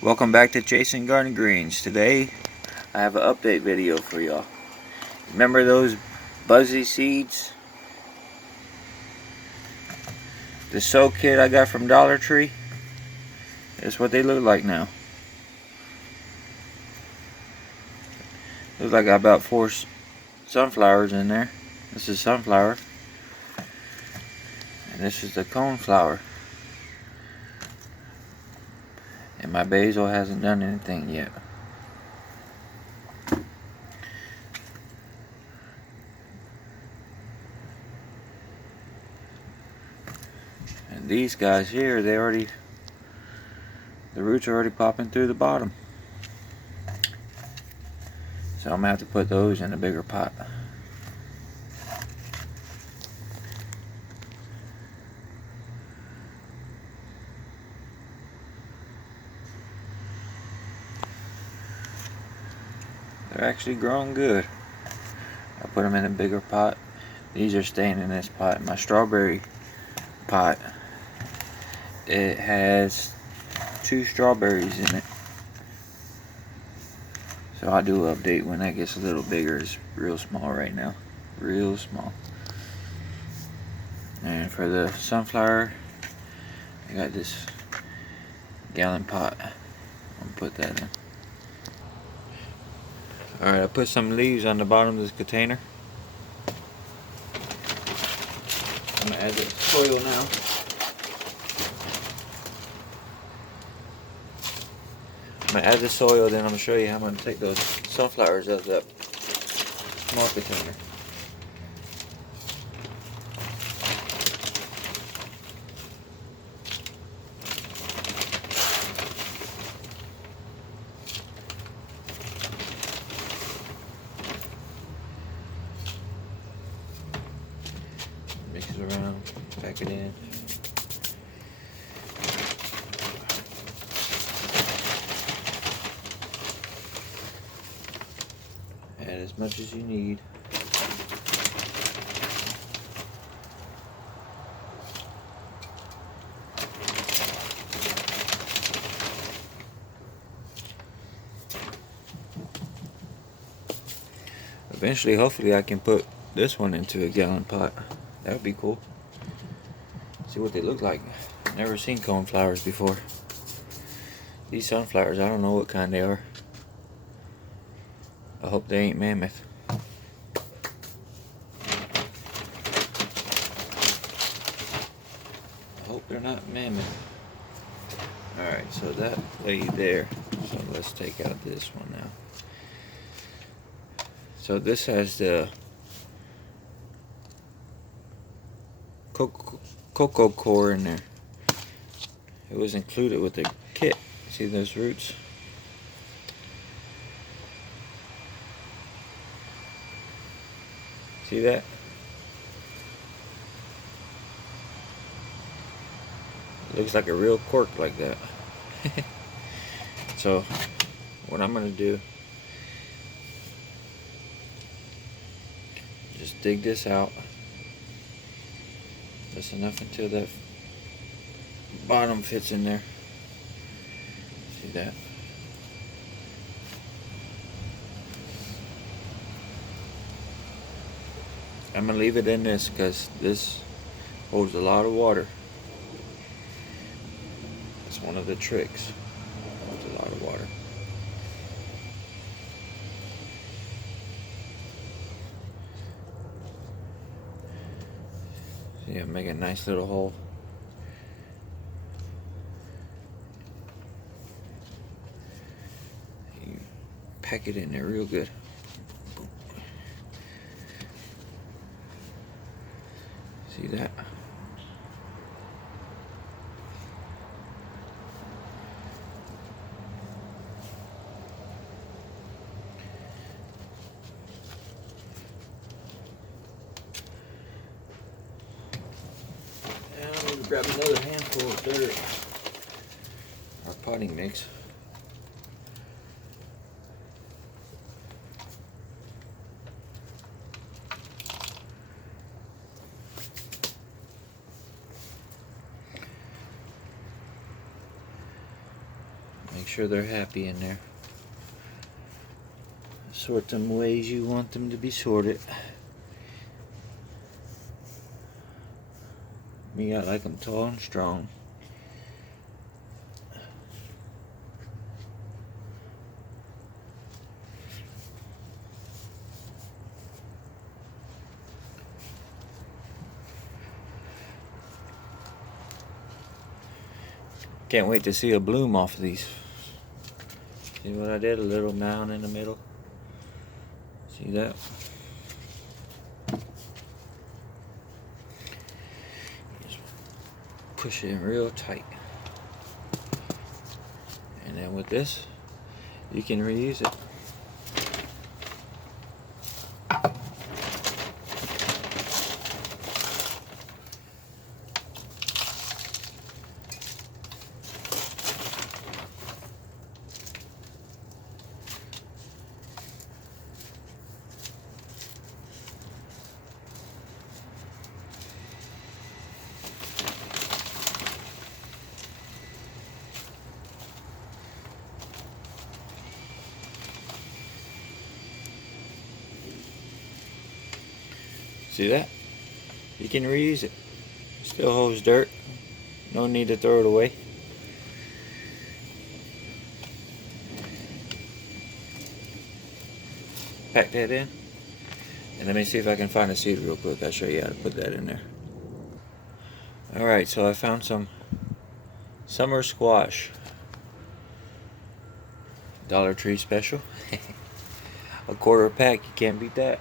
Welcome back to Chasin Garden Greens. Today I have an update video for y'all. Remember those Buzzy seeds? The sow kit I got from Dollar Tree? That's what they look like now. Looks like I got about 4 sunflowers in there. This is sunflower. And this is the coneflower. And my basil hasn't done anything yet. And these guys here, the roots are already popping through the bottom. So I'm gonna have to put those in a bigger pot. They're actually growing good. I'll put them in a bigger pot. These are staying in this pot. My strawberry pot, it has 2 strawberries in it. So I'll do an update when that gets a little bigger. It's real small right now. Real small. And for the sunflower, I got this gallon pot. I'll put that in. Alright, I put some leaves on the bottom of this container. I'm going to add the soil now. I'm going to add the soil, then I'm going to show you how I'm going to take those sunflowers out of that small container. Mix it around, pack it in. Add as much as you need. Eventually, hopefully, I can put this one into a gallon pot. That would be cool. See what they look like. Never seen coneflowers before. These sunflowers, I don't know what kind they are. I hope they ain't mammoth. I hope they're not mammoth. Alright, so that lay there. So let's take out this one now. So this has the cocoa core in there. It was included with the kit. See those roots? See that? Looks like a real cork like that. So what I'm gonna do, just dig this out just enough until that bottom fits in there. See that? I'm gonna leave it in this because this holds a lot of water. That's one of the tricks. It holds a lot of water. See, make a nice little hole. You pack it in there real good. See that? And I'm going to grab another handful of dirt. Our potting mix. sure they're happy in there. Sort them ways you want them to be sorted. Me, I like them tall and strong. Can't wait to see a bloom off of these. See what I did? A little mound in the middle. See that? Just push it in real tight. And then with this, you can reuse it. See that? You can reuse it. Still holds dirt. No need to throw it away. Pack that in. And let me see if I can find a seed real quick. I'll show you how to put that in there. Alright, so I found some summer squash. Dollar Tree special. A quarter pack, you can't beat that.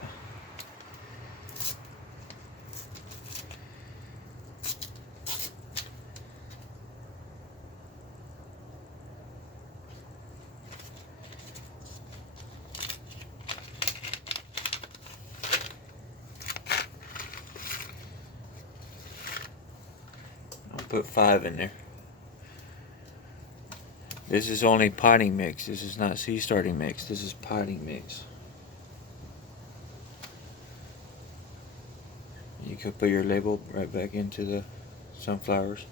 Put 5 in there. This is only potting mix. This is not seed starting mix. This is potting mix. You could put your label right back into the sunflowers.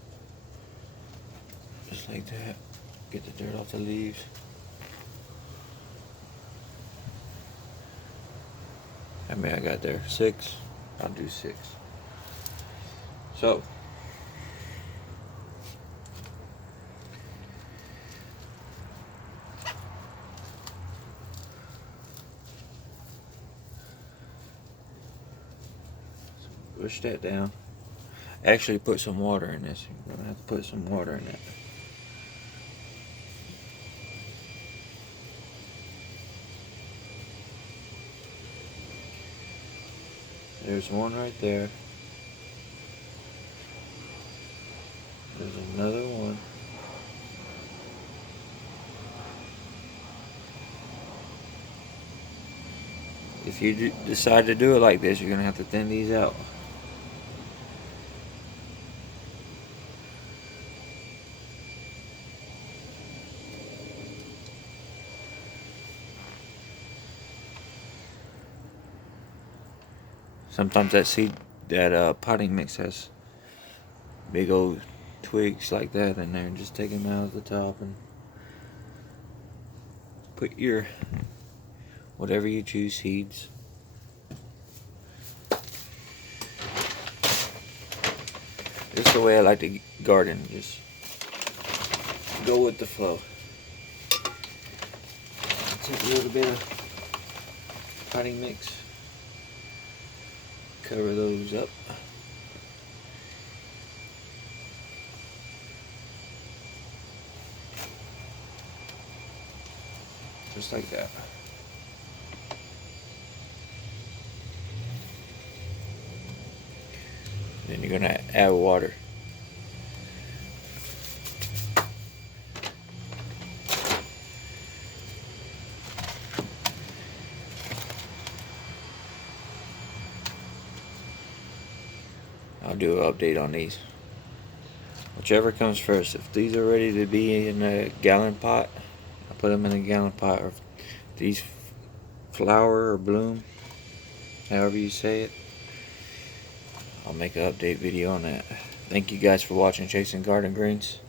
Just like that. Get the dirt off the leaves. How many I got there? 6. I'll do 6. So push that down. Actually put some water in this. You're gonna have to put some water in that. There's one right there. There's another one. If you decide to do it like this, you're gonna have to thin these out. Sometimes that potting mix has big old twigs like that in there, and just take them out of the top and put your whatever you choose seeds. This is the way I like to garden. Just go with the flow. Take a little bit of potting mix. Cover those up. Just like that. Then you're gonna add water. I'll do an update on these. Whichever comes first. If these are ready to be in a gallon pot, I'll put them in a gallon pot. Or if these flower or bloom, however you say it, I'll make an update video on that. Thank you guys for watching Chasing Garden Greens.